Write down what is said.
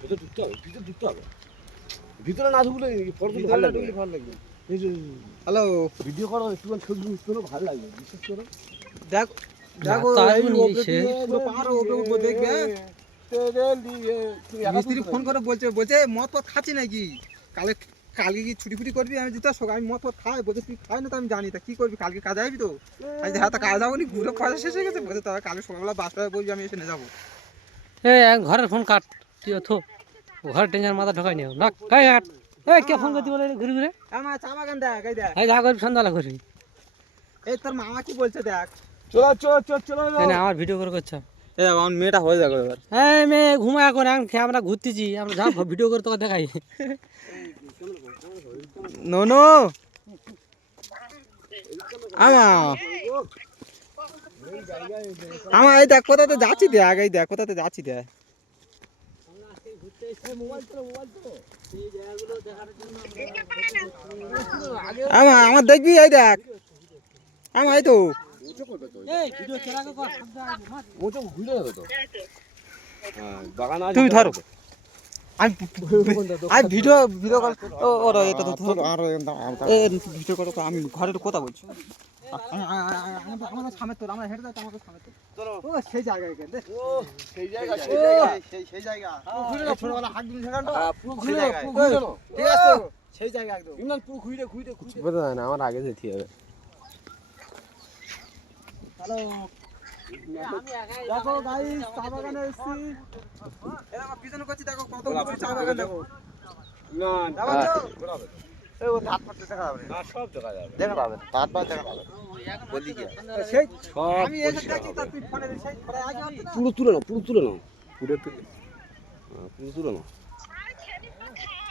ভিতরে ঢুকতে হবে, ভিতরে ঢুকতে হবে। ভিতরে না ঢুকলে ফটো তুলতে ভালো লাগবে। এই যে হ্যালো, ভিডিও করো, একটুখানি ছবি তুলো, ভালো লাগবে, বিশ্বাস করো। দেখো দেখো পাহাড় উপরে উঠবো দেখবে। মিস্ত্রি ফোন করে বলছে মদ পথ খাচ্ছি নাকি, কালকে কি ছুটি ফুটি করবি? আমি জিজ্ঞাসা আমি মদ পথ খাই, বলছে তুই খাই না তো আমি জানি, তা কি করবি কালকে কাজে আসবি তো? আমি হ্যাঁ তা কাজ যাবো নি, ঘুরে পয়সা শেষ হয়ে গেছে, বলছে তাহলে কালকে সকালবেলা 5টায় বলবি আমি এসে নিয়ে যাবো। ঘরের ফোন কাট, তুই থো ঘরের টেনশন মাথা ঢোকাই নিও না, কাই কাট। কে ফোন করতে বলে ঘুরে ঘুরে? আমার চা বাগান দেখ, এই দেখ, যা করবি সন্ধ্যাবেলা করবি। এই তোর মামা কি বলছে দেখ। চলো চলো চলো চলো। আমার ভিডিও করে করছে, এই আমার মেয়েটা হয়ে যাবে এবার। এই মেয়ে ঘুমা এখন, আমরা ঘুরতেছি, আমরা যা ভিডিও করে তোকে দেখাই। নোনো আমার এই দেখ কোথাতে যাচ্ছি দেখ, এই দেখ কোথাতে যাচ্ছি দেখ। আমার দেখবি, এই দেখ আমার এই তো তুমি ধরো, আমি ভিডিও ভিডিও কল ওরা এটা তো ধরো আর ভিডিও করো, আমি ঘরের কথা বলছি। আমাদের সামনে তোর, আমরা হেঁটে যাচ্ছি আমাদের সামনে তোর, ও সেই জায়গায় গেল রে, ও সেই জায়গা সেই জায়গা ছোটবেলা হাত দিন সেখানটা পুরো ঘুরে ঠিক আছে তো সেই জায়গা একদম ইমরান পুরো ঘুরে ঘুরে বোঝা যায় না, আমার আগে যেতে হবে। হ্যালো দেখো গাইস, চা বাগানে এসেছি, এরা আমার পিছনে করছি, দেখো কত বড় চা বাগান দেখো না দেখো এই ও হাত পাতে দেখা যাবে না, সব দেখা যাবে, দেখা যাবে হাত পা দেখা যাবে বলি কি সেই আমি এসে দেখি তা তুই ফোনে সেই ফোনে আগে পুরো তুলে নাও, পুরো তুলে নাও, পুরো তুলে, পুরো তুলে নাও।